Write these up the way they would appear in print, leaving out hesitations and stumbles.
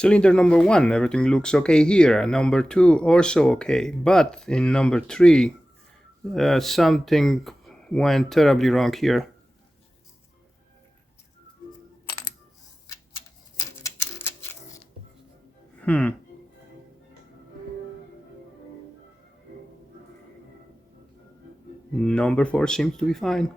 Cylinder number 1, everything looks okay here. Number 2, also okay. But in number 3, something went terribly wrong here. Number 4 seems to be fine.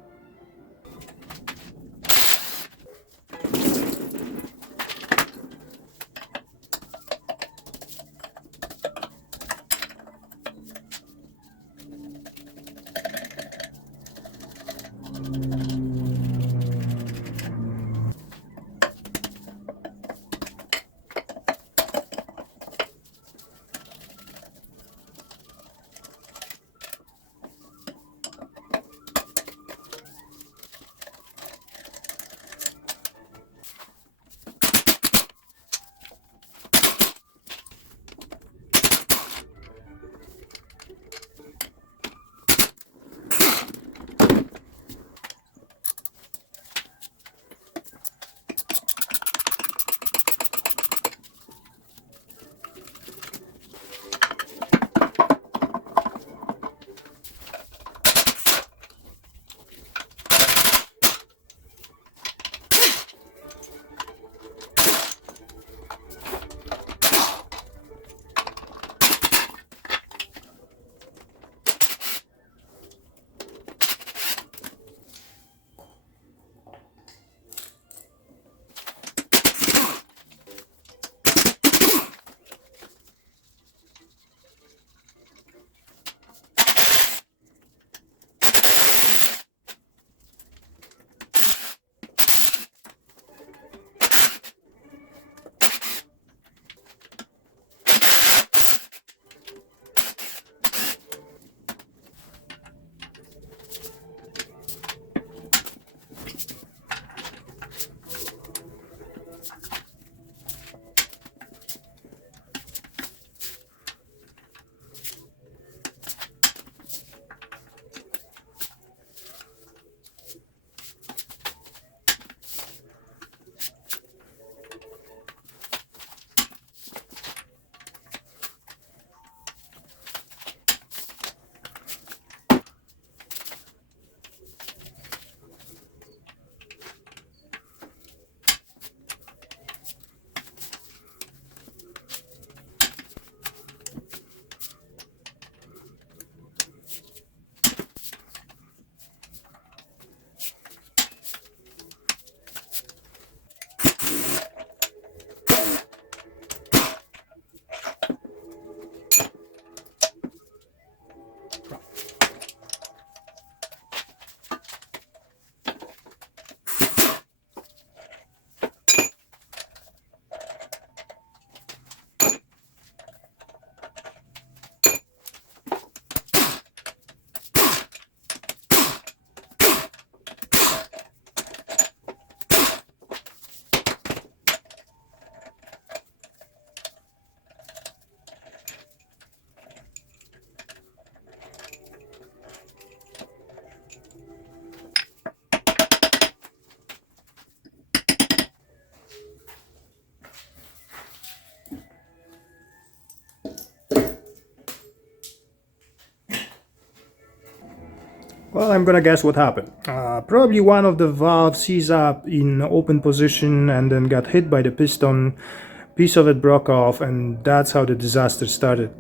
Well, I'm gonna guess what happened. Probably one of the valves seized up in open position and then got hit by the piston. Piece of it broke off, and that's how the disaster started.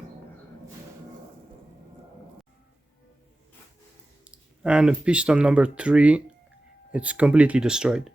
And piston number 3, it's completely destroyed.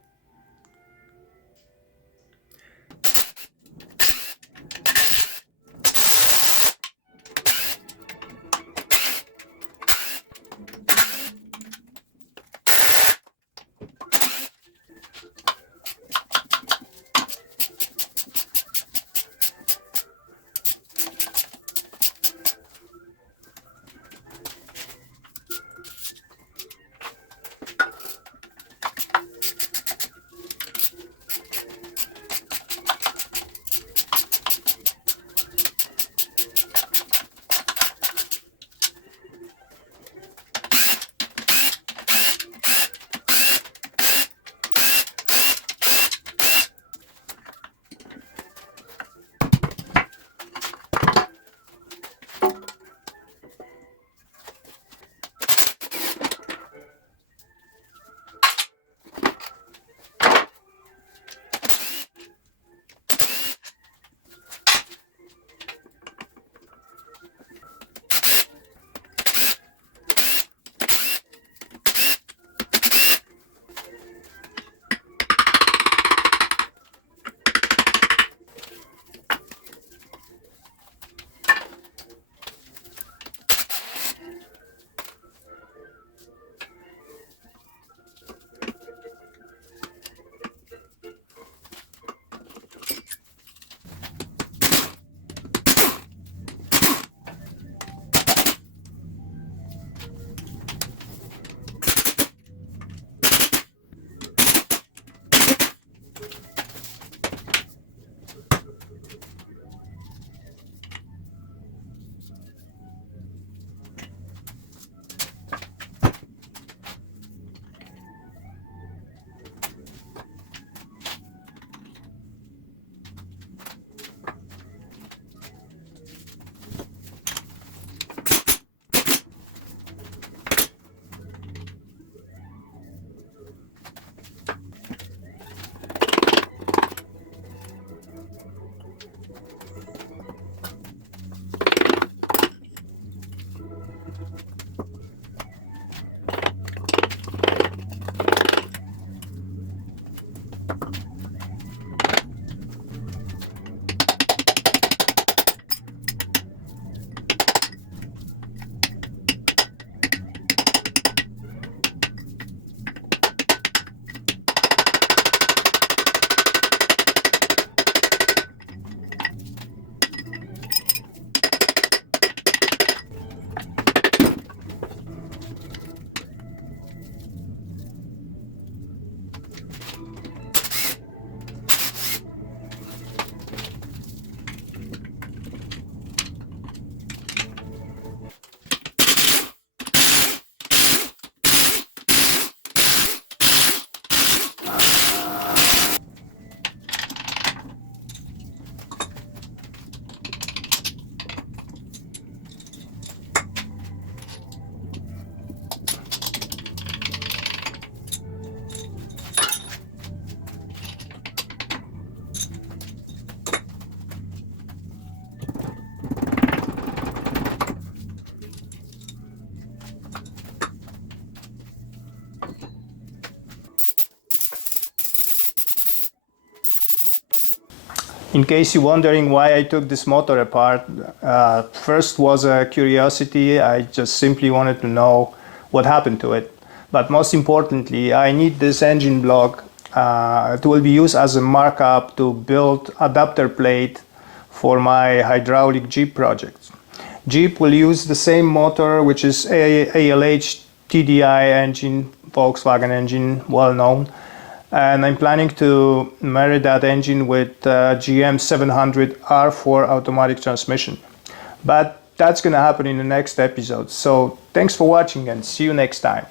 In case you're wondering why I took this motor apart, first was a curiosity. I just simply wanted to know what happened to it. But most importantly, I need this engine block. It will be used as a markup to build adapter plate for my hydraulic Jeep project. Jeep will use the same motor, which is ALH TDI engine, Volkswagen engine, well known. And I'm planning to marry that engine with GM 700R for automatic transmission. But that's gonna happen in the next episode. So thanks for watching and see you next time.